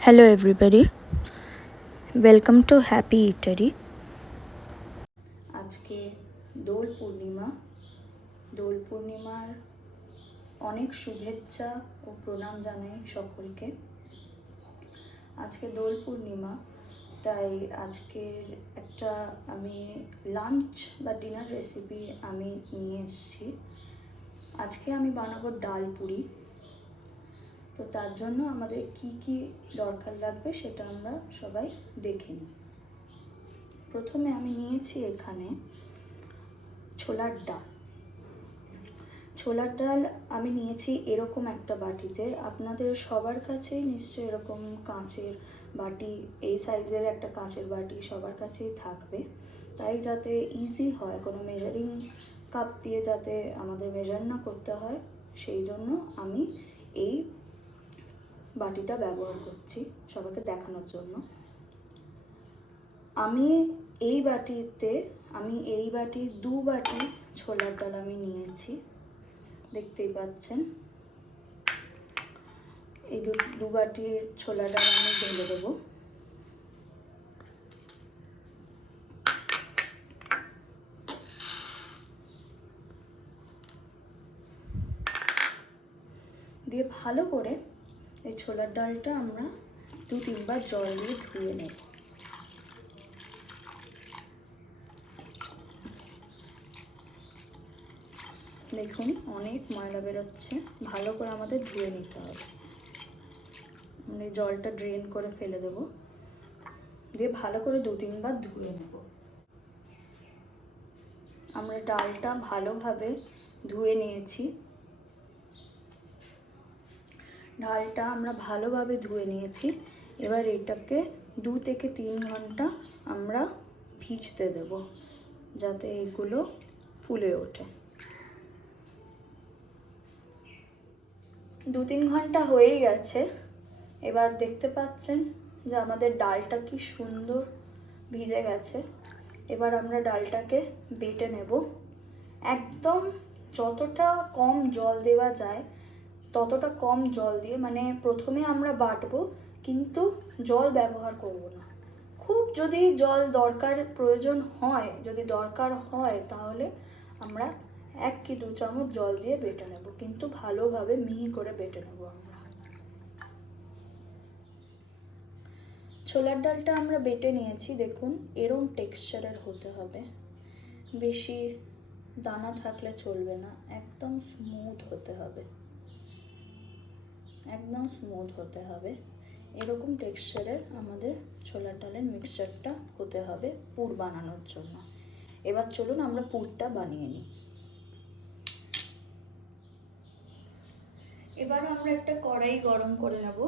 Hello everybody, welcome to Happy Eatery. আজকে দোল পূর্ণিমার অনেক শুভেচ্ছা ও প্রণাম জানাই সকলকে। আজকে দোল পূর্ণিমা, তাই আজকের একটা আমি লাঞ্চ বা ডিনার রেসিপি আমি নিয়ে এসেছি। আজকে আমি বানাবো ডাল পুরি। তো তার জন্য আমাদের কি কি দরকার লাগবে সেটা আমরা সবাই দেখে নিই। প্রথমে আমি নিয়েছি এখানে ছোলার ডাল আমি নিয়েছি এরকম একটা বাটিতে। আপনাদের সবার কাছেই নিশ্চয়ই এরকম কাঁচের বাটি, এই সাইজের একটা কাঁচের বাটি সবার কাছেই থাকবে। তাই যাতে ইজি হয়, কোনো মেজারিং কাপ দিয়ে যাতে আমাদের মেজার না করতে হয়, সেই জন্য আমি এই বাটিটা ব্যবহার করছি সবাইকে দেখানোর জন্য। আমি এই বাটি 2 বাটি ছোলার ডাল আমি নিয়েছি, দেখতেই পাচ্ছেন। এই দু বাটির ছোলার ডাল আমি ঢেলে দেবো। দিয়ে ভালো করে এই ছোলার ডালটা আমরা 2-3 বার জল দিয়ে ধুয়ে নেব। দেখুন অনেক ময়লা বেরোচ্ছে, ভালো করে আমাদের ধুয়ে নিতে হবে। আমরা জলটা ড্রেন করে ফেলে দেব, দিয়ে ভালো করে 2-3 বার ধুয়ে নেব। আমরা ডালটা ভালোভাবে ধুয়ে নিয়েছি। এবার এটাকে 2 থেকে 3 ঘন্টা আমরা ভিজতে দেব, যাতে এগুলো ফুলে ওঠে। 2-3 ঘন্টা হয়েই গেছে। এবার দেখতে পাচ্ছেন যে আমাদের ডালটা কি সুন্দর ভিজে গেছে। এবার আমরা ডালটাকে বেটে নেব। একদম যতটা কম জল দেওয়া যায় ততটা কম জল দিয়ে, মানে প্রথমে আমরা বাটবো কিন্তু জল ব্যবহার করব না। খুব যদি জল দরকার হয় তাহলে আমরা 1 কি 2 চামচ জল দিয়ে বেটে নেব, কিন্তু ভালোভাবে মিহি করে বেটে নেব। আমরা ছোলার ডালটা আমরা বেটে নিয়েছি, দেখুন এরম টেক্সচারের হতে হবে। বেশি দানা থাকলে চলবে না, একদম স্মুথ হতে হবে। এরকম টেক্সচারের আমাদের ছোলার ডালের মিক্সচারটা হতে হবে পুর বানানোর জন্য। এবার চলুন আমরা পুরটা বানিয়ে নিই। এবার আমরা একটা কড়াই গরম করে নেব।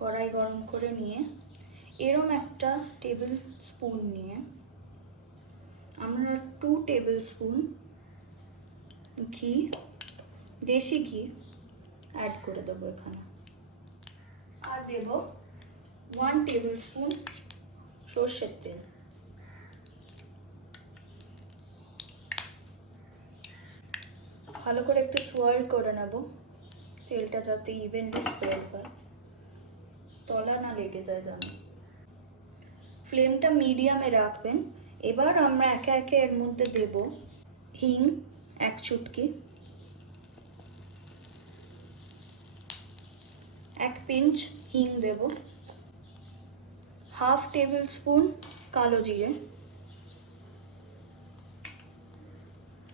কড়াই গরম করে নিয়ে এরম একটা টেবিল স্পুন নিয়ে আমরা 2 টেবিল স্পুন দেশি ঘি অ্যাড করে দেবো এখানে। আর দেব 1 টেবিল স্পুন সর্ষের তেল। ভালো করে একটু সোয়ার্ল করে নেব, তেলটা যাতে ইভেনলি স্প্রেড হয়, তলা না লেগে যায় জানো। ফ্লেমটা মিডিয়ামে রাখবেন। এবার আমরা একে একে এর মধ্যে দেব হিং 1 চুটকি, 1 পিঞ্চ হিং দেব, 1/2 টেবিল স্পুন কালো জিরে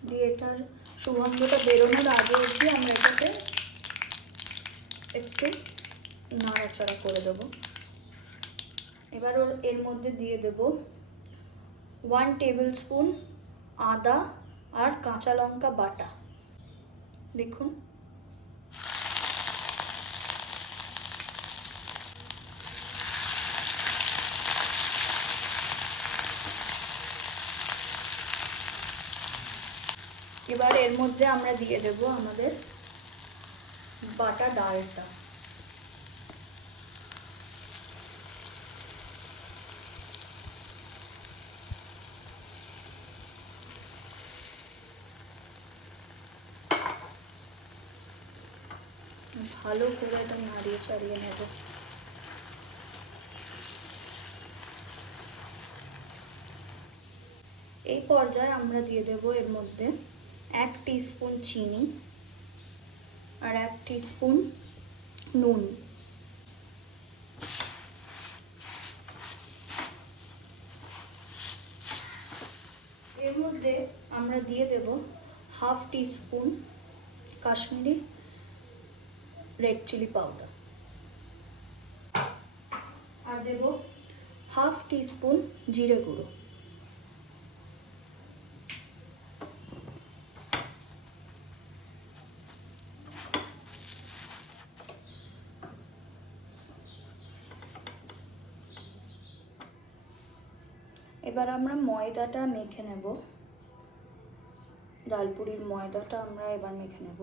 দিয়ে এটার সুগন্ধটা বেরোনোর আগে অবধি আমরা এটাকে একটু নাড়াচাড়া করে দেবো। এবার এর মধ্যে দিয়ে দেব 1 টেবিল স্পুন আদা আর কাঁচা লঙ্কা বাটা। দেখুন এবার এর মধ্যে আমরা দিয়ে দেব আমাদের বাটা ডালটা। ভালো করে এটা নাড়িয়ে চাড়িয়ে নেব। পর্যায়ে আমরা দিয়ে দেব এর মধ্যে 1 টিস্পুন চিনি আর 1 টিস্পুন নুন। এর মধ্যে আমরা দিয়ে দেব 1/2 teaspoon Kashmiri red chili powder আর দেব 1/2 টিস্পুন জিরে গুঁড়ো। এবার আমরা ময়দাটা মেখে নেব। ডালপুরির ময়দাটা আমরা এবার মেখে নেব।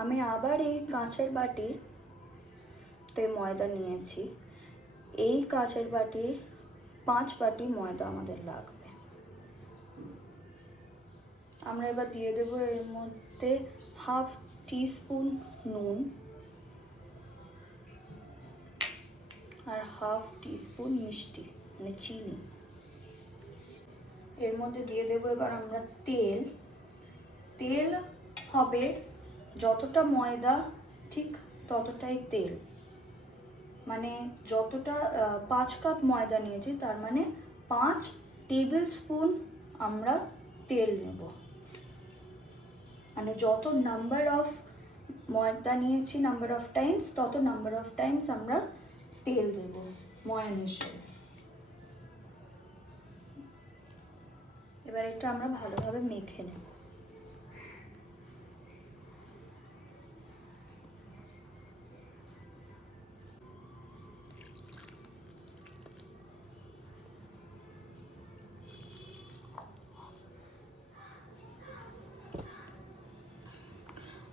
আমি আবার এই কাঁচের বাটিতে ময়দা নিয়েছি। এই কাঁচের বাটির 5 বাটি ময়দা আমাদের লাগবে। আমরা এবার দিয়ে দেব এর মধ্যে 1/2 টিস্পুন নুন আর 1/2 টিস্পুন মিষ্টি মানে চিনি। এর মধ্যে দিয়ে দেব এবার আমরা তেল। তেল হবে যতটা ময়দা ঠিক ততটাই তেল, মানে যতটা 5 কাপ ময়দা নিয়েছি তার মানে 5 টেবিল স্পুন আমরা তেল নেব। মানে যত নাম্বার অফ ময়দা নিয়েছি নাম্বার অফ টাইমস তত নাম্বার অফ টাইমস আমরা তেল দেব ময়ান হিসেবে। এবার এটা আমরা ভালোভাবে মেখে নেব।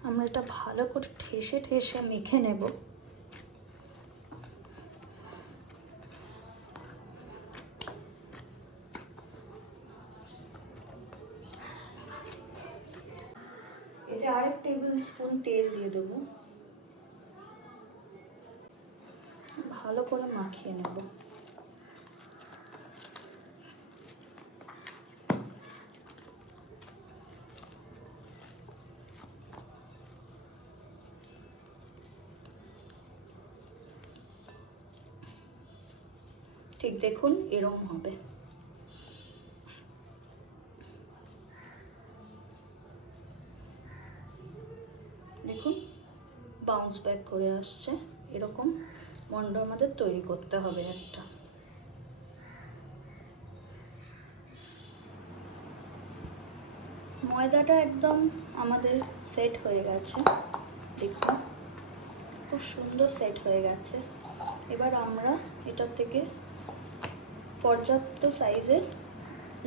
আমরা এটা ভালো করে ঠেসে ঠেসে মেখে নেব। এতে 1 টেবিল স্পুন তেল দিয়ে দেবো। ভালো করে মাখিয়ে নেব। ঠিক দেখুন এরকম হবে। দেখুন বাউন্স ব্যাক করে আসছে। এরকম মন্ড আমাদের তৈরি করতে হবে একটা। ময়দাটা একদম আমাদের সেট হয়ে গেছে। দেখুন খুব সুন্দর সেট হয়ে গেছে। এবার আমরা এটার থেকে পর্যাপ্ত সাইজের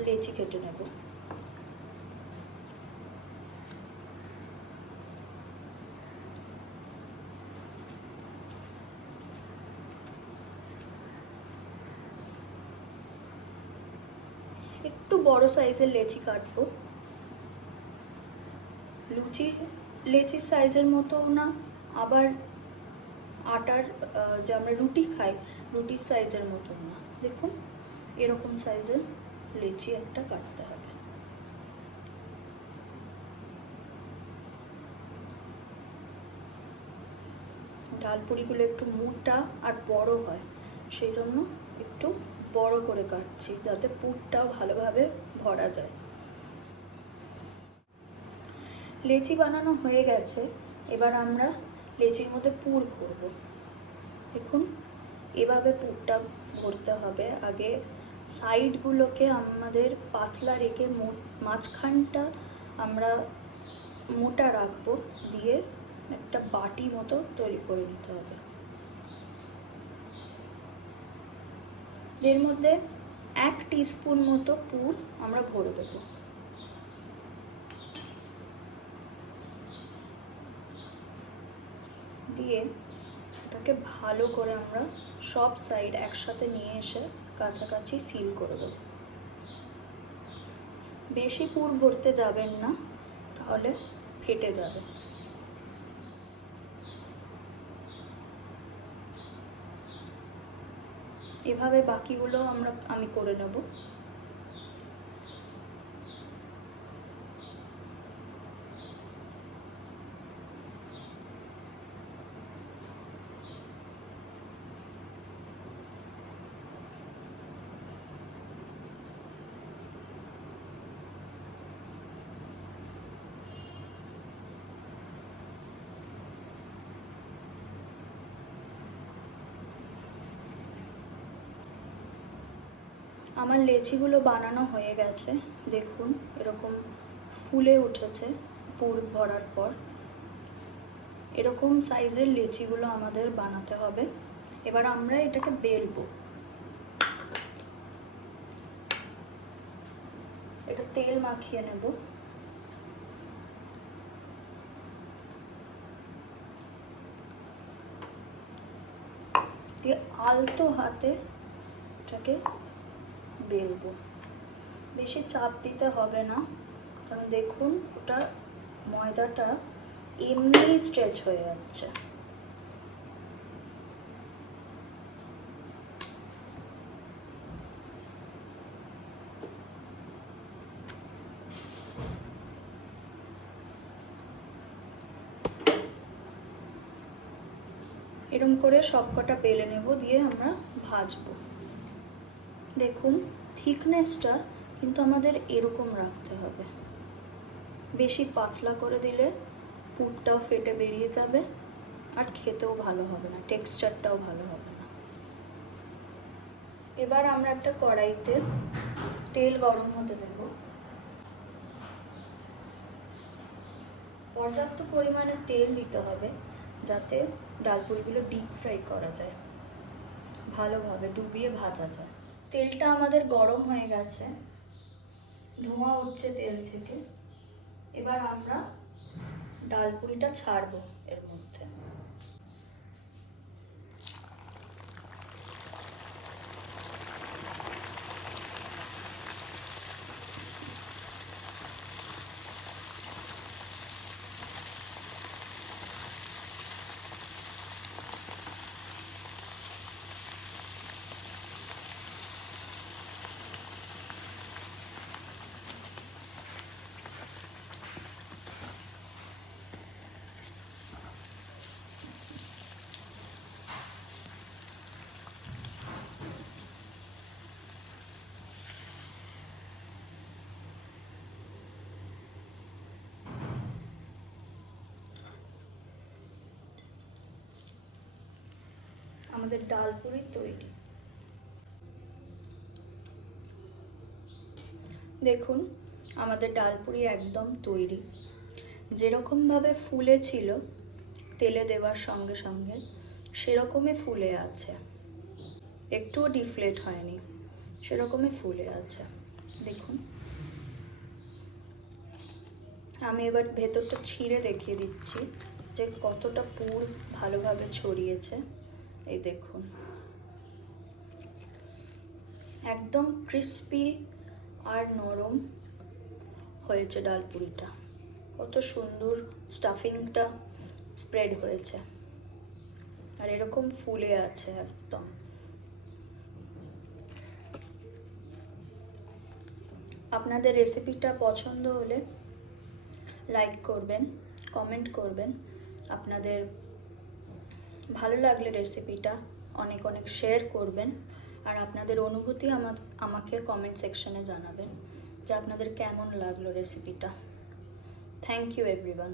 লেচি কেটে নেব। একটু বড় সাইজের লেচি কাটবো। লেচির সাইজের মতো না, আবার আটার যে আমরা রুটি খাই রুটির সাইজের মতো না। দেখুন এরকম সাইজের লেচি একটা কাটতে হবে। ডালপুরিগুলো একটু মোটা আর বড় হয়, সেই জন্য একটু বড় করে কাটছি যাতে পুরটাও ভালোভাবে ভরা যায়। লেচি বানানো হয়ে গেছে। এবার আমরা লেচির মধ্যে পুর ভরব। দেখুন এভাবে পুরটা ভরতে হবে। আগে সাইডগুলোকে আমাদের পাতলা রেখে মাঝখানটা আমরা মোটা রাখবো, দিয়ে একটা বাটি মতো তৈরি করে নিতে হবে। এর মধ্যে 1 টিস্পুন মতো পুর আমরা ভরে দেব। দিয়ে এটাকে ভালো করে আমরা সব সাইড একসাথে নিয়ে এসে কাছাকাছি সিল করে দেব। বেশি পুর ভরতে যাবেন না, তাহলে ফেটে যাবে। এভাবে বাকিগুলো আমি করে নেব। আমার লেচিগুলো বানানো হয়ে গেছে, দেখুন এরকম ফুলে উঠেছে পুর ভরার পর। এরকম সাইজের লেচিগুলো আমাদের বানাতে হবে। এবার আমরা এটাকে বেলবো। এটা তেল মাখিয়ে নেব। দিয়ে আলতো হাতে এটাকে বেলবো। বেশি চাপ দিতে হবে না, কারণ দেখুন ওটা ময়দাটা এমনি স্ট্রেচ হয়ে যাচ্ছে। এরকম করে সবকটা বেলে নেব, দিয়ে আমরা ভাজবো। দেখুন থিকনেসটা কিন্তু আমাদের এরকম রাখতে হবে। বেশি পাতলা করে দিলে পুরটাও ফেটে বেরিয়ে যাবে আর খেতেও ভালো হবে না, টেক্সচারটাও ভালো হবে না। এবার আমরা একটা কড়াইতে তেল গরম হতে দেব। পর্যাপ্ত পরিমাণে তেল দিতে হবে যাতে ডালপুরিগুলো ডিপ ফ্রাই করা যায়, ভালোভাবে ডুবিয়ে ভাজা যায়। তেলটা আমাদের গরম হয়ে গেছে, ধোঁয়া উঠছে তেল থেকে। এবার আমরা ডালপুরিটা ছাড়বো এর মধ্যে। আমাদের ডালপুরি তৈরি। দেখুন আমাদের ডালপুরি একদম তৈরি। যেরকমভাবে ফুলে ছিল তেলে দেওয়ার সঙ্গে সঙ্গে সেরকমই ফুলে আছে, একটুও ডিফ্লেট হয়নি, সেরকমই ফুলে আছে। দেখুন আমি এবার ভেতরটা ছিঁড়ে দেখিয়ে দিচ্ছি যে কতটা পুর ভালোভাবে ছড়িয়েছে। এই দেখুন একদম ক্রিস্পি আর নরম হয়েছে ডালপুরিটা, কত সুন্দর স্টাফিংটা স্প্রেড হয়েছে আর এরকম ফুলে আছে একদম। আপনাদের রেসিপিটা পছন্দ হলে লাইক করবেন, কমেন্ট করবেন। আপনাদের ভালো লাগলে রেসিপিটা অনেক অনেক শেয়ার করবেন। আর আপনাদের অনুভূতি আমাকে কমেন্ট সেকশনে জানাবেন যে আপনাদের কেমন লাগলো রেসিপিটা। Thank you everyone.